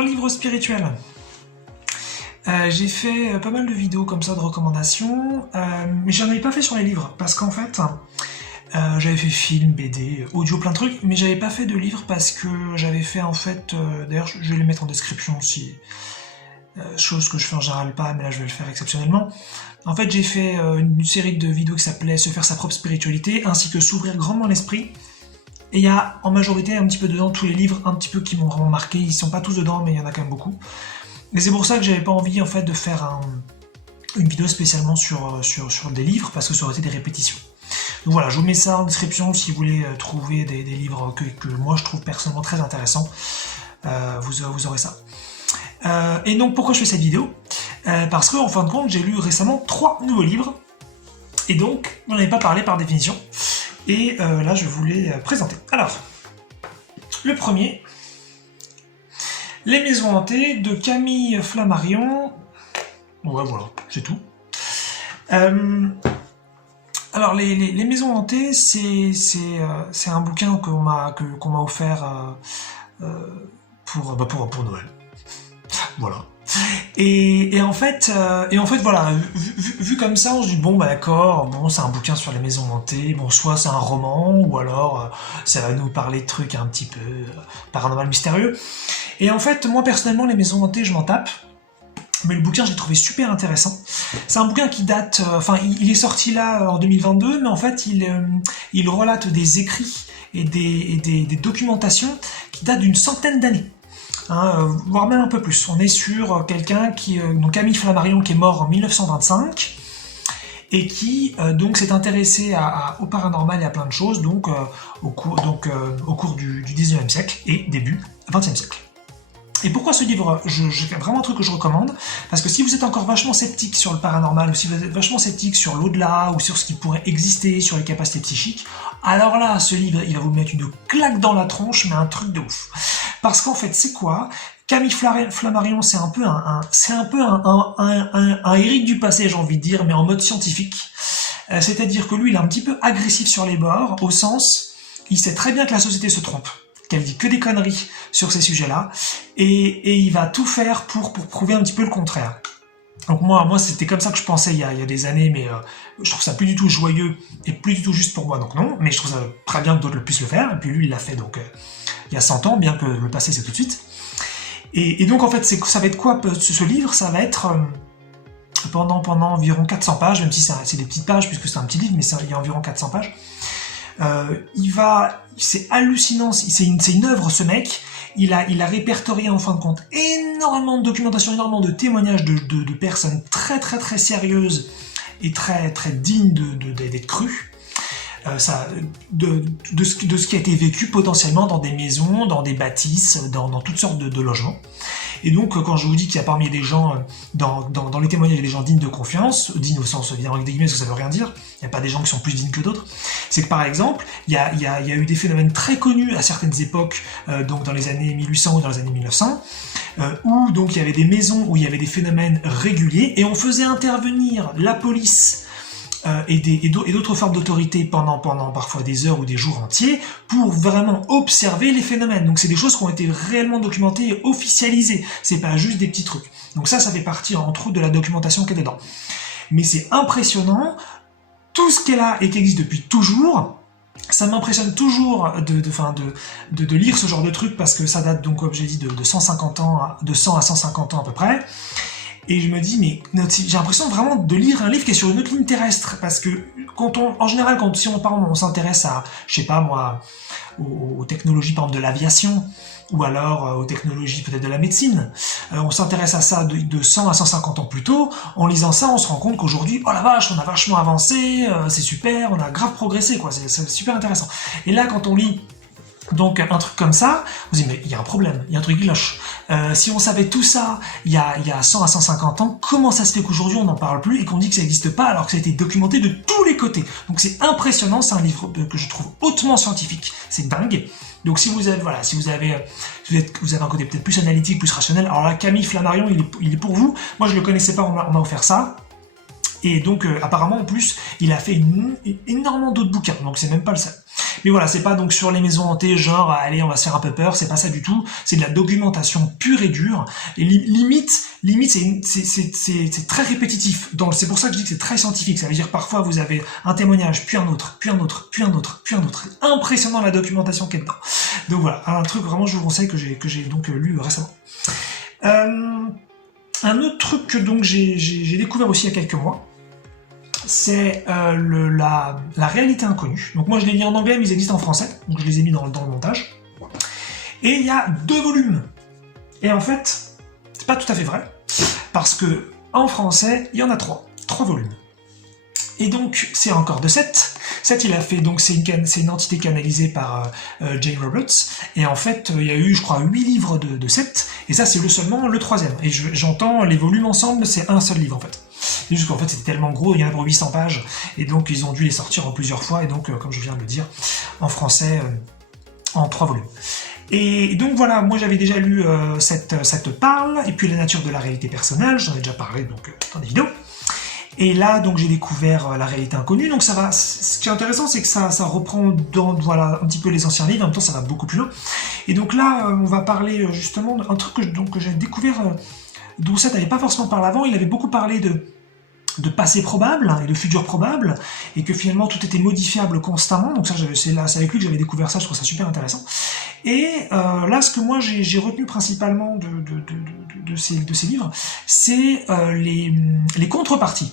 Alors, livre spirituel. J'ai fait pas mal de vidéos comme ça de recommandations, mais j'en avais pas fait sur les livres, parce qu'en fait, j'avais fait film, BD, audio, plein de trucs, mais j'avais pas fait de livres parce que j'avais fait en fait, d'ailleurs je vais les mettre en description aussi, chose que je fais en général pas, mais là je vais le faire exceptionnellement. En fait j'ai fait une série de vidéos qui s'appelait Se faire sa propre spiritualité, ainsi que s'ouvrir grandement l'esprit. Et il y a en majorité un petit peu dedans tous les livres, un petit peu qui m'ont vraiment marqué, ils sont pas tous dedans mais il y en a quand même beaucoup. Et c'est pour ça que j'avais pas envie en fait de faire une vidéo spécialement sur des livres, parce que ça aurait été des répétitions. Donc voilà, je vous mets ça en description si vous voulez trouver des livres que moi je trouve personnellement très intéressants. Vous aurez ça. Et donc pourquoi je fais cette vidéo? Parce qu'en fin de compte, j'ai lu récemment 3 nouveaux livres, et donc j'en avais pas parlé par définition. Et là, je vous les présenter. Alors, le premier, Les Maisons Hantées de Camille Flammarion. Ouais, voilà, c'est tout. Alors, les Maisons Hantées, c'est un bouquin qu'on m'a offert pour Noël. Voilà. Et en fait, voilà, vu comme ça, on se dit bon bah d'accord, bon c'est un bouquin sur les maisons hantées, bon soit c'est un roman, ou alors ça va nous parler de trucs un petit peu paranormal mystérieux. Et en fait, moi personnellement, les maisons hantées, je m'en tape. Mais le bouquin, je l'ai trouvé super intéressant. C'est un bouquin qui date, il est sorti là en 2022, mais en fait, il relate des écrits et des documentations qui datent d'une centaine d'années. Voire même un peu plus. On est sur quelqu'un donc Camille Flammarion, qui est mort en 1925, et qui donc s'est intéressé au paranormal et à plein de choses, donc au cours du 19e siècle et début 20e siècle. Et pourquoi ce livre? C'est vraiment un truc que je recommande, parce que si vous êtes encore vachement sceptique sur le paranormal, ou si vous êtes vachement sceptique sur l'au-delà, ou sur ce qui pourrait exister, sur les capacités psychiques, alors là, ce livre, il va vous mettre une claque dans la tronche, mais un truc de ouf. Parce qu'en fait, c'est quoi? Camille Flammarion, c'est un peu un Éric du passé, j'ai envie de dire, mais en mode scientifique. C'est-à-dire que lui, il est un petit peu agressif sur les bords, au sens, il sait très bien que la société se trompe, qu'elle dit que des conneries sur ces sujets-là, et il va tout faire pour prouver un petit peu le contraire. Donc moi c'était comme ça que je pensais il y a des années, mais je trouve ça plus du tout joyeux, et plus du tout juste pour moi, donc non, mais je trouve ça très bien que d'autres le puissent le faire, et puis lui il l'a fait donc il y a 100 ans, bien que le passé c'est tout de suite. Et donc en fait, ça va être quoi ce livre? Ça va être pendant environ 400 pages, même si c'est des petites pages, puisque c'est un petit livre, mais il y a environ 400 pages. C'est hallucinant, c'est une œuvre, ce mec. Il a répertorié en fin de compte énormément de documentation, énormément de témoignages de personnes très très très sérieuses et très très dignes d'être crues. De ce qui a été vécu potentiellement dans des maisons, dans des bâtisses, dans toutes sortes de logements. Et donc, quand je vous dis qu'il y a parmi des gens, dans les témoignages, il y a des gens dignes de confiance, dignes au sens évidemment avec des guillemets, parce que ça veut rien dire, il n'y a pas des gens qui sont plus dignes que d'autres, c'est que par exemple, il y a eu des phénomènes très connus à certaines époques, donc dans les années 1800 ou dans les années 1900, où donc il y avait des maisons où il y avait des phénomènes réguliers, et on faisait intervenir la police, et d'autres formes d'autorité pendant parfois des heures ou des jours entiers pour vraiment observer les phénomènes. Donc c'est des choses qui ont été réellement documentées et officialisées, c'est pas juste des petits trucs. Donc ça fait partie entre autres de la documentation qui est dedans. Mais c'est impressionnant, tout ce qui est là et qui existe depuis toujours. Ça m'impressionne toujours de lire ce genre de truc, parce que ça date donc, comme j'ai dit, de 150 ans, de 100 à 150 ans à peu près. Et je me dis, mais j'ai l'impression vraiment de lire un livre qui est sur une autre ligne terrestre, parce que en général, si on s'intéresse à, je sais pas moi, aux technologies par exemple de l'aviation, ou alors aux technologies peut-être de la médecine, on s'intéresse à ça de 100 à 150 ans plus tôt. En lisant ça, on se rend compte qu'aujourd'hui, oh la vache, on a vachement avancé, c'est super, on a grave progressé, quoi, c'est super intéressant. Et là, quand on lit donc un truc comme ça, on se dit mais il y a un problème, il y a un truc qui cloche. Si on savait tout ça il y a 100 à 150 ans, comment ça se fait qu'aujourd'hui on n'en parle plus et qu'on dit que ça n'existe pas alors que ça a été documenté de tous les côtés? Donc c'est impressionnant, c'est un livre que je trouve hautement scientifique, c'est dingue. Donc si vous avez un côté peut-être plus analytique, plus rationnel, alors là Camille Flammarion il est pour vous. Moi je le connaissais pas, on m'a offert ça. Et donc apparemment en plus il a fait énormément d'autres bouquins, donc c'est même pas le seul. Mais voilà, c'est pas donc sur les maisons hantées, genre, allez, on va se faire un peu peur, c'est pas ça du tout. C'est de la documentation pure et dure. Et limite, c'est très répétitif. C'est pour ça que je dis que c'est très scientifique. Ça veut dire parfois vous avez un témoignage, puis un autre, puis un autre, puis un autre, puis un autre. Impressionnant la documentation qu'il y a dedans. Donc voilà, un truc vraiment je vous conseille que j'ai donc lu récemment. Un autre truc que donc j'ai découvert aussi il y a quelques mois, c'est la réalité inconnue. Donc moi je les lis en anglais mais ils existent en français, donc je les ai mis dans le montage. Et il y a 2 volumes. Et en fait, c'est pas tout à fait vrai, parce que en français, il y en a 3 volumes. Et donc, c'est encore de 7. 7, il a fait, donc c'est une entité canalisée par Jane Roberts. Et en fait, il y a eu, je crois, 8 livres de 7. Et ça, c'est seulement le 3e. Et j'entends les volumes ensemble, c'est un seul livre, en fait. C'est juste qu'en fait, c'était tellement gros, il y en a pour 800 pages. Et donc, ils ont dû les sortir en plusieurs fois. Et donc, comme je viens de le dire, en français, en 3 volumes. Et donc voilà, moi j'avais déjà lu cette parle, et puis la nature de la réalité personnelle, j'en ai déjà parlé donc dans des vidéos. Et là, donc j'ai découvert la réalité inconnue. Donc ça va. Ce qui est intéressant, c'est que ça reprend voilà un petit peu les anciens livres. En même temps, ça va beaucoup plus loin. Et donc là, on va parler justement d'un truc que j'ai découvert, dont Seth n'avait pas forcément parlé avant. Il avait beaucoup parlé de passé probable et de futur probable, et que finalement tout était modifiable constamment. Donc ça, c'est avec lui que j'avais découvert ça. Je trouve ça super intéressant. Et là, ce que moi j'ai retenu principalement de ces livres, c'est les contreparties.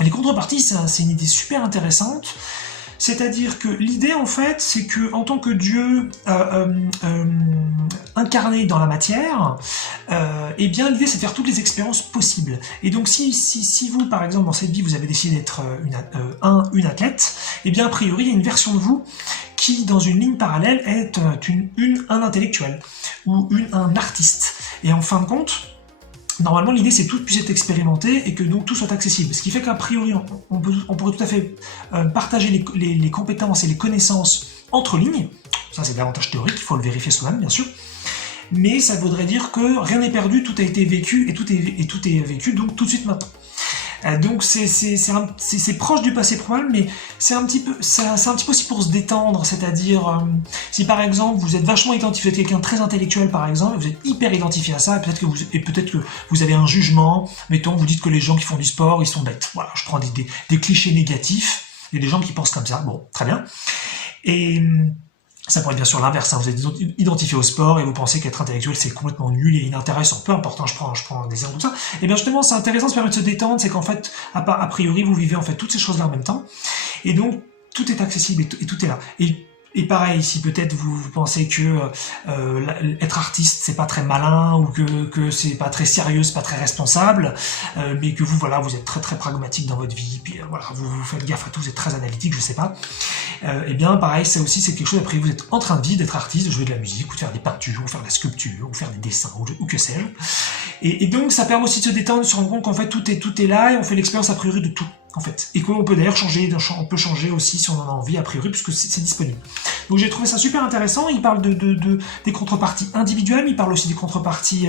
Les contreparties, c'est une idée super intéressante. C'est-à-dire que l'idée, en fait, c'est que en tant que Dieu incarné dans la matière, eh bien, l'idée, c'est de faire toutes les expériences possibles. Et donc, si vous, par exemple, dans cette vie, vous avez décidé d'être une athlète, eh bien, a priori, il y a une version de vous qui, dans une ligne parallèle, est un intellectuel ou un artiste. Et en fin de compte, normalement, l'idée, c'est que tout puisse être expérimenté et que donc tout soit accessible. Ce qui fait qu'à priori, on pourrait tout à fait partager les compétences et les connaissances entre lignes. Ça, c'est davantage théorique, il faut le vérifier soi-même, bien sûr. Mais ça voudrait dire que rien n'est perdu, tout a été vécu et tout est vécu donc tout de suite maintenant. Donc c'est proche du passé probable, mais c'est un petit peu aussi pour se détendre, c'est-à-dire si par exemple vous êtes vachement identifié, vous êtes quelqu'un de très intellectuel par exemple, vous êtes hyper identifié à ça, et peut-être que vous avez un jugement, mettons, vous dites que les gens qui font du sport, ils sont bêtes. Voilà, je prends des clichés négatifs, il y a des gens qui pensent comme ça, bon, très bien. Et ça pourrait être bien sûr l'inverse, hein. Vous êtes identifié au sport et vous pensez qu'être intellectuel c'est complètement nul et inintéressant, peu importe, hein, je prends des exemples comme ça. Et bien justement c'est intéressant, ça permet de se détendre, c'est qu'en fait, a priori vous vivez en fait toutes ces choses-là en même temps, et donc tout est accessible et tout est là. Et pareil, si peut-être vous pensez que être artiste c'est pas très malin, ou que c'est pas très sérieux, c'est pas très responsable, mais que vous êtes très très pragmatique dans votre vie, puis voilà, vous faites gaffe à tout, vous êtes très analytique, je sais pas. Et bien pareil, ça aussi c'est quelque chose, après vous êtes en train de vivre, d'être artiste, de jouer de la musique, ou de faire des peintures, ou faire de la sculpture, ou faire des dessins, ou que sais-je. Et donc ça permet aussi de se détendre, de se rendre compte qu'en fait tout est là, et on fait l'expérience a priori de tout, en fait. Et qu'on peut d'ailleurs on peut changer aussi si on en a envie a priori, puisque c'est disponible. Donc j'ai trouvé ça super intéressant. Il parle des contreparties individuelles, il parle aussi des contreparties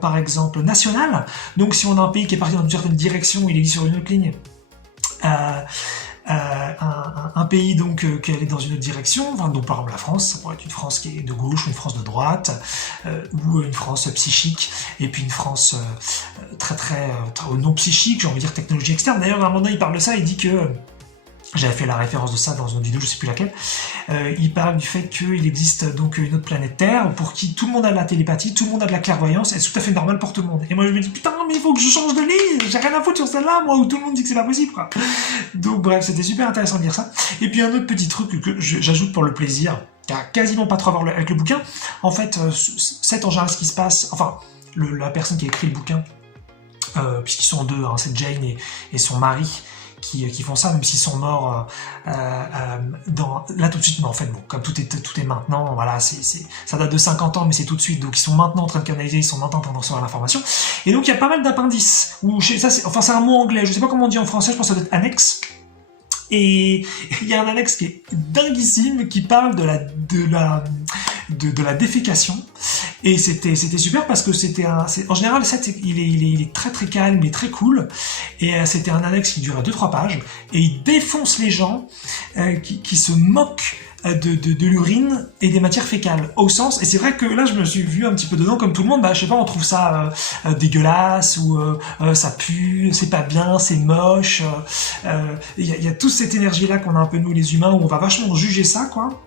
par exemple nationales. Donc si on a un pays qui est parti dans une certaine direction, il est sur une autre ligne, un pays donc qui allait dans une autre direction, enfin, donc par exemple la France, ça pourrait être une France qui est de gauche ou une France de droite, ou une France psychique, et puis une France très non psychique, j'ai envie de dire technologie externe. D'ailleurs à un moment donné il parle de ça, il dit que j'avais fait la référence de ça dans une vidéo, je sais plus laquelle. Il parle du fait qu'il existe donc une autre planète Terre pour qui tout le monde a de la télépathie, tout le monde a de la clairvoyance, et c'est tout à fait normal pour tout le monde. Et moi je me dis putain, mais il faut que je change de ligne, j'ai rien à foutre sur celle-là, moi, où tout le monde dit que c'est pas possible, quoi. Donc bref, c'était super intéressant de dire ça. Et puis un autre petit truc que j'ajoute pour le plaisir, qui a quasiment pas trop à voir avec le bouquin. En fait, c'est en général ce qui se passe, enfin, la personne qui a écrit le bouquin, puisqu'ils sont deux, hein, c'est Jane et son mari, qui font ça, même s'ils sont morts là tout de suite, mais en fait bon, comme tout est maintenant, voilà, ça date de 50 ans, mais c'est tout de suite, donc ils sont maintenant en train de canaliser, ils sont maintenant en train de recevoir l'information, et donc il y a pas mal d'appendices, c'est un mot anglais, je sais pas comment on dit en français, je pense que ça doit être annexe, et il y a un annexe qui est dinguissime, qui parle de la défécation, Et c'était super parce que en général, le set, il est très très calme et très cool. Et c'était un annexe qui durait 2-3 pages. Et il défonce les gens qui se moquent de l'urine et des matières fécales au sens, et c'est vrai que là je me suis vu un petit peu dedans comme tout le monde, je sais pas, on trouve ça dégueulasse ou ça pue, c'est pas bien, c'est moche, y a toute cette énergie là qu'on a un peu nous les humains où on va vachement juger ça quoi.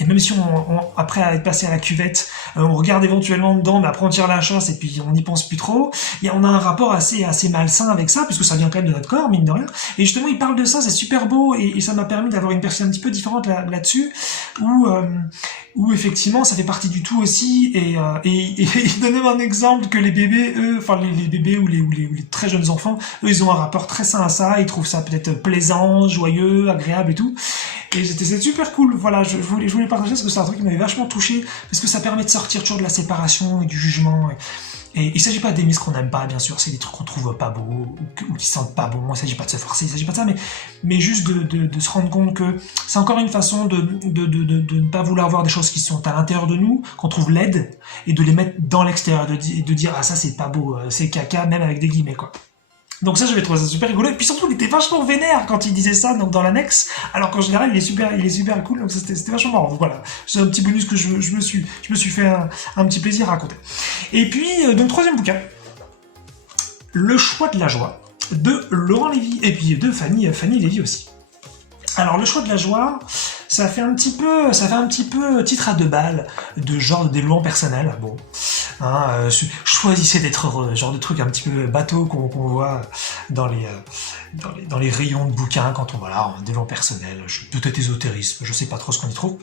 Et même si après être passé à la cuvette, on regarde éventuellement dedans, mais après on tire la chasse et puis on n'y pense plus trop, on a un rapport assez malsain avec ça, puisque ça vient quand même de notre corps, mine de rien. Et justement, il parle de ça, c'est super beau, et ça m'a permis d'avoir une perspective un petit peu différente là-dessus, où effectivement ça fait partie du tout aussi, et il donnait un exemple que les bébés, eux, enfin les bébés ou les très jeunes enfants, eux ils ont un rapport très sain à ça, ils trouvent ça peut-être plaisant, joyeux, agréable et tout. Et c'est super cool, voilà, je voulais partager parce que c'est un truc qui m'avait vachement touché, parce que ça permet de sortir toujours de la séparation et du jugement. Et il s'agit pas d'aimer ce qu'on n'aime pas, bien sûr, c'est des trucs qu'on trouve pas beaux ou qui sentent pas bon, il s'agit pas de se forcer, il s'agit pas de ça, mais juste de se rendre compte que c'est encore une façon de ne pas vouloir voir des choses qui sont à l'intérieur de nous, qu'on trouve laides, et de les mettre dans l'extérieur, de dire ah ça c'est pas beau, c'est caca, même avec des guillemets quoi. Donc ça, j'avais trouvé ça super rigolo. Et puis surtout, il était vachement vénère quand il disait ça dans l'annexe, alors qu'en général, il est super cool. Donc c'était vachement marrant. Donc voilà, c'est un petit bonus que je me suis fait un petit plaisir à raconter. Et puis, donc troisième bouquin, Le choix de la joie, de Laurent Lévy, et puis de Fanny Lévy aussi. Alors, Le choix de la joie, ça fait un petit peu titre à 2 balles de genre de développement personnel. Bon. Choisissez d'être heureux, genre de truc un petit peu bateau qu'on voit dans les rayons de bouquins quand on en développement personnel, peut-être ésotérisme, je sais pas trop ce qu'on y trouve.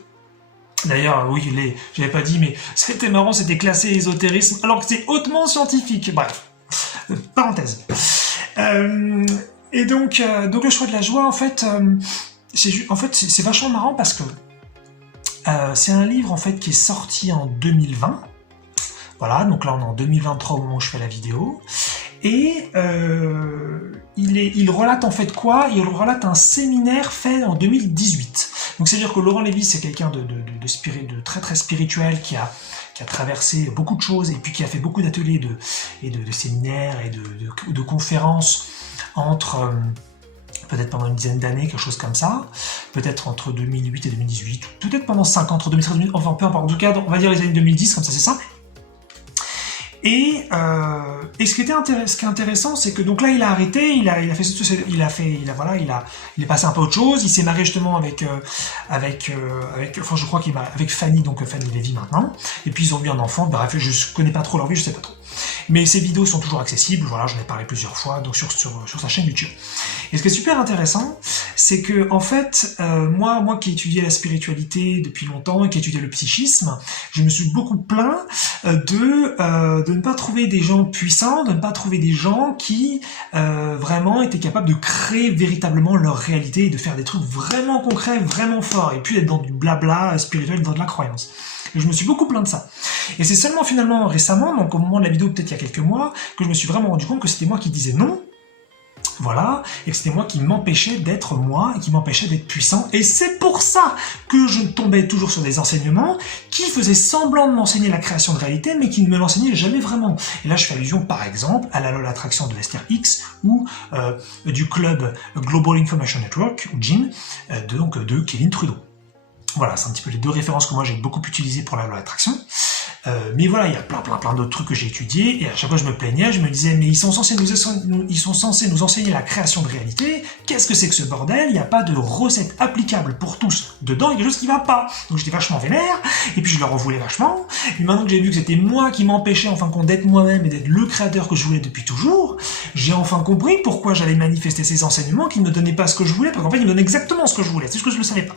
D'ailleurs, oui, j'avais pas dit, mais c'était marrant, c'était classé ésotérisme, alors que c'est hautement scientifique. Bref, parenthèse. Et donc le choix de la joie, en fait, c'est vachement marrant parce que c'est un livre en fait qui est sorti en 2020. Voilà, donc là on est en 2023 au moment où je fais la vidéo. Et il relate en fait quoi? Il relate un séminaire fait en 2018. Donc c'est-à-dire que Laurent Lévy, c'est quelqu'un de très très spirituel qui a traversé beaucoup de choses et puis qui a fait beaucoup d'ateliers de séminaires et de conférences entre... peut-être pendant une dizaine d'années, quelque chose comme ça, peut-être entre 2008 et 2018, peut-être pendant 5 ans, entre 2013 et 2018, enfin peu importe, en tout cas, on va dire les années 2010, comme ça c'est simple. Et ce qui est intéressant, c'est que donc là il a arrêté, il est passé un peu à autre chose, il s'est marié justement avec je crois qu'il est marié avec Fanny, donc Fanny Lévy maintenant, et puis ils ont eu un enfant, bref, je connais pas trop leur vie, je sais pas trop. Mais ces vidéos sont toujours accessibles, voilà, j'en ai parlé plusieurs fois, donc sur sa chaîne YouTube. Et ce qui est super intéressant, c'est que en fait, moi qui étudiais la spiritualité depuis longtemps et qui étudiais le psychisme, je me suis beaucoup plaint de ne pas trouver des gens puissants, de ne pas trouver des gens qui vraiment étaient capables de créer véritablement leur réalité et de faire des trucs vraiment concrets, vraiment forts, et puis être dans du blabla spirituel, dans de la croyance. Et je me suis beaucoup plaint de ça. Et c'est seulement finalement récemment, donc au moment de la vidéo, peut-être il y a quelques mois, que je me suis vraiment rendu compte que c'était moi qui disais non, voilà, et que c'était moi qui m'empêchais d'être moi, et qui m'empêchait d'être puissant, et c'est pour ça que je tombais toujours sur des enseignements qui faisaient semblant de m'enseigner la création de réalité, mais qui ne me l'enseignaient jamais vraiment. Et là je fais allusion par exemple à la loi de l'attraction de Esther Hicks, ou du club Global Information Network, ou GIN, de Kevin Trudeau. Voilà, c'est un petit peu les 2 références que moi j'ai beaucoup utilisées pour la loi de l'attraction. Mais voilà, il y a plein d'autres trucs que j'ai étudiés, et à chaque fois je me plaignais, je me disais, mais ils sont censés nous enseigner la création de réalité, qu'est-ce que c'est que ce bordel? Il n'y a pas de recette applicable pour tous dedans, il y a quelque chose qui va pas. Donc j'étais vachement vénère, et puis je leur en voulais vachement, et maintenant que j'ai vu que c'était moi qui m'empêchais en fin de compte d'être moi-même et d'être le créateur que je voulais depuis toujours, j'ai enfin compris pourquoi j'allais manifester ces enseignements qui ne me donnaient pas ce que je voulais, parce qu'en fait ils me donnaient exactement ce que je voulais, c'est juste que je le savais pas.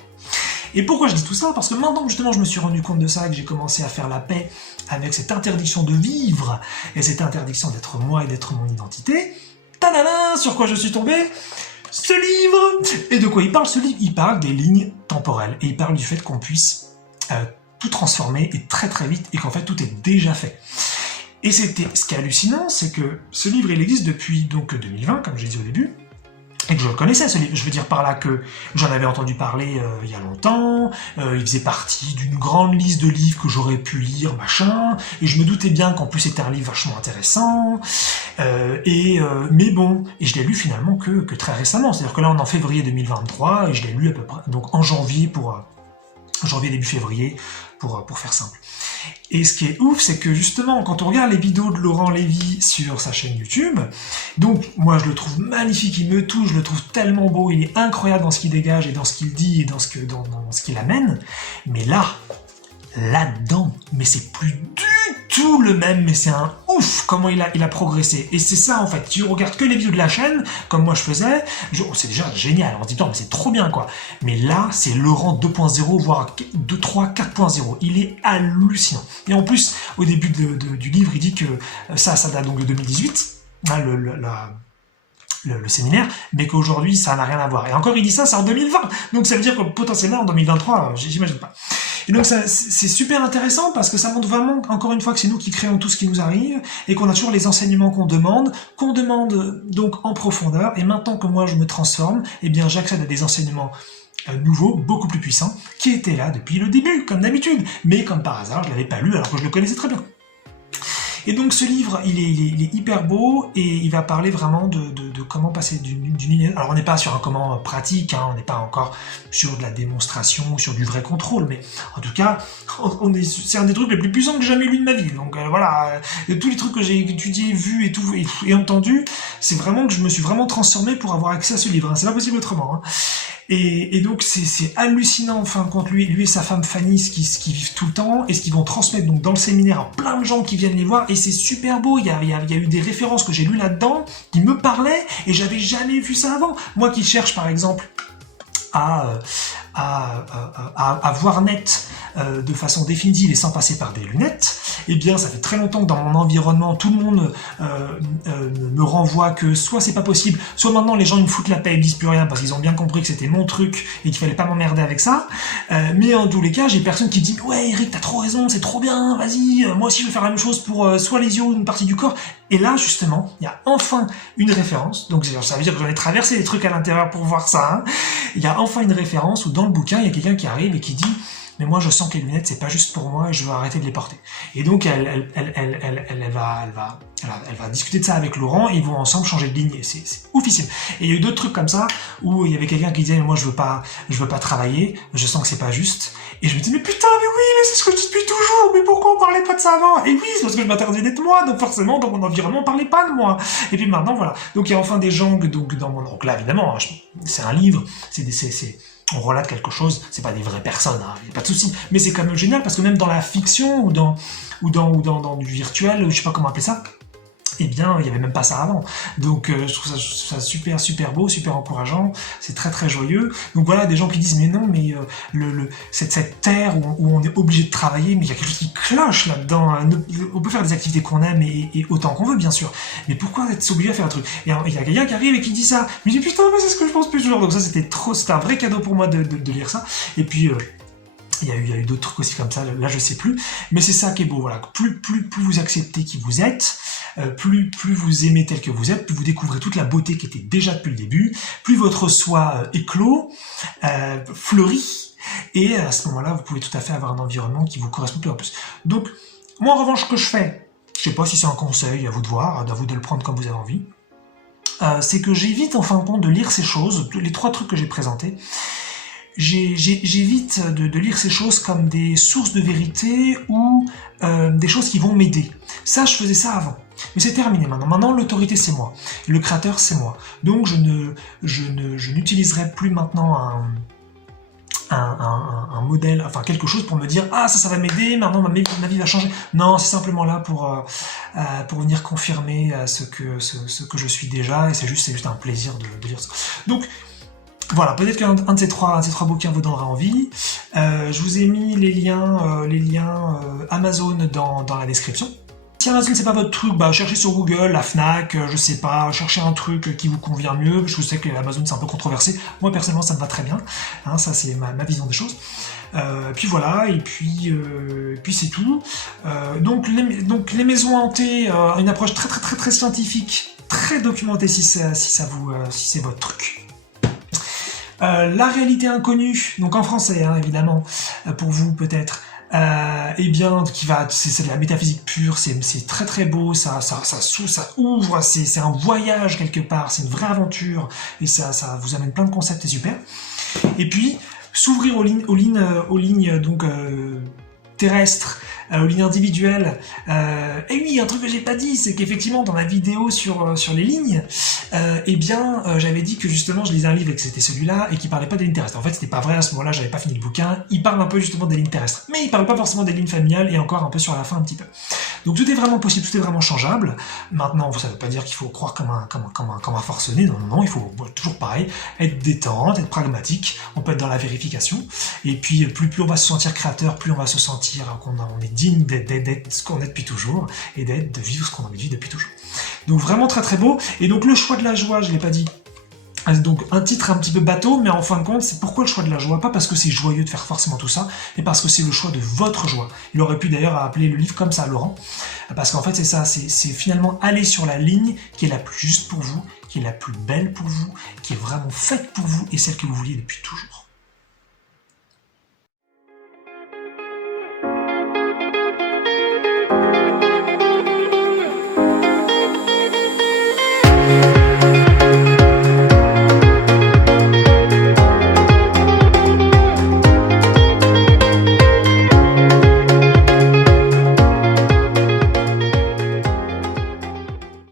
Et pourquoi je dis tout ça? Parce que maintenant que justement je me suis rendu compte de ça, que j'ai commencé à faire la paix avec cette interdiction de vivre, et cette interdiction d'être moi et d'être mon identité, tadada, sur quoi je suis tombé? Ce livre! Et de quoi il parle ce livre? Il parle des lignes temporelles, et il parle du fait qu'on puisse tout transformer, et très très vite, et qu'en fait tout est déjà fait. Et ce qui est hallucinant, c'est que ce livre il existe depuis donc 2020, comme j'ai dit au début, et que je connaissais ce livre. Je veux dire par là que j'en avais entendu parler il y a longtemps, il faisait partie d'une grande liste de livres que j'aurais pu lire, machin, et je me doutais bien qu'en plus c'était un livre vachement intéressant, mais bon, et je l'ai lu finalement que très récemment, c'est-à-dire que là on est en février 2023, et je l'ai lu à peu près, donc en janvier, début février, pour faire simple. Et ce qui est ouf, c'est que justement, quand on regarde les vidéos de Laurent Lévy sur sa chaîne YouTube, donc moi je le trouve magnifique, il me touche, je le trouve tellement beau, il est incroyable dans ce qu'il dégage et dans ce qu'il dit et dans ce qu'il amène, mais là-dedans, mais c'est plus du tout le même, mais c'est un ouf comment il a progressé. Et c'est ça en fait, tu regardes que les vidéos de la chaîne, comme moi je faisais, c'est déjà génial, on se dit, mais c'est trop bien quoi. Mais là, c'est Laurent 2.0, voire 2, 3, 4.0. Il est hallucinant. Et en plus, au début du livre, il dit que ça date donc de 2018, hein, le séminaire, mais qu'aujourd'hui ça n'a rien à voir. Et encore il dit ça, c'est en 2020, donc ça veut dire que potentiellement en 2023, j'imagine pas. Et donc c'est super intéressant parce que ça montre vraiment, encore une fois, que c'est nous qui créons tout ce qui nous arrive et qu'on a toujours les enseignements qu'on demande donc en profondeur. Et maintenant que moi je me transforme, eh bien j'accède à des enseignements nouveaux, beaucoup plus puissants, qui étaient là depuis le début, comme d'habitude. Mais comme par hasard, je l'avais pas lu alors que je le connaissais très bien. Et donc ce livre, il est hyper beau et il va parler vraiment de comment passer d'une ligne. Alors on n'est pas sur un comment pratique, hein, on n'est pas encore sur de la démonstration, sur du vrai contrôle, mais en tout cas, c'est un des trucs les plus puissants que j'ai jamais lu de ma vie. Donc voilà, tous les trucs que j'ai étudiés, vus et tout et entendu, c'est vraiment que je me suis vraiment transformé pour avoir accès à ce livre. Hein. C'est pas possible autrement. Hein. Et donc c'est hallucinant en fin de compte, lui et sa femme Fanny, ce qu'ils vivent tout le temps, et ce qu'ils vont transmettre donc dans le séminaire à plein de gens qui viennent les voir, et c'est super beau, il y a eu des références que j'ai lues là-dedans, qui me parlaient, et j'avais jamais vu ça avant. Moi qui cherche par exemple à voir net de façon définitive et sans passer par des lunettes, eh bien ça fait très longtemps que dans mon environnement tout le monde me renvoie que soit c'est pas possible, soit maintenant les gens ils me foutent la paix et me disent plus rien parce qu'ils ont bien compris que c'était mon truc et qu'il fallait pas m'emmerder avec ça, mais en tous les cas j'ai personne qui dit ouais Eric t'as trop raison, c'est trop bien, vas-y, moi aussi je veux faire la même chose pour soit les yeux ou une partie du corps. Et là justement il y a enfin une référence, donc ça veut dire que j'en ai traversé des trucs à l'intérieur pour voir ça, hein. Il y a enfin une référence où dans le bouquin il y a quelqu'un qui arrive et qui dit mais moi je sens que les lunettes c'est pas juste pour moi et je veux arrêter de les porter. Et donc elle va discuter de ça avec Laurent et ils vont ensemble changer de ligne. Et c'est oufissime. Et il y a eu d'autres trucs comme ça où il y avait quelqu'un qui disait mais moi je veux pas travailler, je sens que c'est pas juste. Et je me dis mais putain mais oui mais c'est ce que je dis depuis toujours, mais pourquoi on parlait pas de ça avant? Et oui c'est parce que je m'interdisais d'être moi, donc forcément dans mon environnement on parlait pas de moi. Et puis maintenant voilà. Donc il y a enfin des gens donc dans mon donc là évidemment c'est un livre, on relate quelque chose, c'est pas des vraies personnes, hein, y a pas de souci. Mais c'est quand même génial parce que même dans la fiction ou dans du virtuel, ou je sais pas comment appeler ça, eh bien, il y avait même pas ça avant. Donc, je trouve ça super, super beau, super encourageant. C'est très, très joyeux. Donc voilà, des gens qui disent, mais non, mais cette terre où on est obligé de travailler, mais il y a quelque chose qui cloche là-dedans. On peut faire des activités qu'on aime et autant qu'on veut, bien sûr. Mais pourquoi être obligé à faire un truc? Et il y a quelqu'un qui arrive et qui dit ça. Mais je dis, putain, mais c'est ce que je pense plus toujours. Donc ça, c'était un vrai cadeau pour moi de lire ça. Et puis, il y a eu d'autres trucs aussi comme ça, là je sais plus, mais c'est ça qui est beau, voilà. Plus vous acceptez qui vous êtes, plus vous aimez tel que vous êtes, plus vous découvrez toute la beauté qui était déjà depuis le début, plus votre soi éclot, fleurit, et à ce moment-là, vous pouvez tout à fait avoir un environnement qui vous correspond plus en plus. Donc, moi en revanche, ce que je fais, je sais pas si c'est un conseil, à vous de voir, à vous de le prendre comme vous avez envie, c'est que j'évite en fin de compte de lire ces choses, les 3 trucs que j'ai présentés, j'évite de lire ces choses comme des sources de vérité ou des choses qui vont m'aider. Ça, je faisais ça avant. Mais c'est terminé maintenant. Maintenant, l'autorité, c'est moi. Le créateur, c'est moi. Donc, je n'utiliserai plus maintenant un modèle, enfin quelque chose pour me dire « Ah, ça va m'aider, maintenant ma vie va changer. » Non, c'est simplement là pour venir confirmer ce que je suis déjà, et c'est juste un plaisir de lire ça. Donc, voilà, peut-être qu'un de ces trois bouquins vous donnera envie. Je vous ai mis les liens Amazon dans la description. Si Amazon c'est pas votre truc, cherchez sur Google, la Fnac, je sais pas, cherchez un truc qui vous convient mieux. Je sais que Amazon c'est un peu controversé. Moi personnellement ça me va très bien. Hein, ça c'est ma vision des choses. Puis voilà, et puis c'est tout. Donc les maisons hantées, une approche très scientifique. très documenté si c'est votre truc. La réalité inconnue, donc en français hein, évidemment, pour vous peut-être, eh bien, c'est de la métaphysique pure, c'est très très beau, ça ouvre, c'est un voyage quelque part, c'est une vraie aventure, et ça vous amène plein de concepts, c'est super. Et puis, s'ouvrir aux lignes donc terrestres, aux lignes individuelles. Et oui, un truc que j'ai pas dit, c'est qu'effectivement dans la vidéo sur les lignes, eh bien j'avais dit que justement je lisais un livre et que c'était celui-là et qui parlait pas des lignes terrestres. En fait, c'était pas vrai à ce moment-là, j'avais pas fini le bouquin. Il parle un peu justement des lignes terrestres, mais il parle pas forcément des lignes familiales et encore un peu sur la fin un petit peu. Donc tout est vraiment possible, tout est vraiment changeable. Maintenant, ça veut pas dire qu'il faut croire comme un forcené. Non, il faut toujours pareil, être détente, être pragmatique. On peut être dans la vérification. Et puis plus on va se sentir créateur, plus on va se sentir qu'on est digne d'être ce qu'on est depuis toujours et de vivre ce qu'on a envie de vivre depuis toujours. Donc vraiment très très beau. Et donc le choix de la joie, je l'ai pas dit. Donc un titre un petit peu bateau, mais en fin de compte, c'est pourquoi le choix de la joie? Pas parce que c'est joyeux de faire forcément tout ça, mais parce que c'est le choix de votre joie. Il aurait pu d'ailleurs appeler le livre comme ça, Laurent, parce qu'en fait c'est ça, c'est finalement aller sur la ligne qui est la plus juste pour vous, qui est la plus belle pour vous, qui est vraiment faite pour vous et celle que vous vouliez depuis toujours.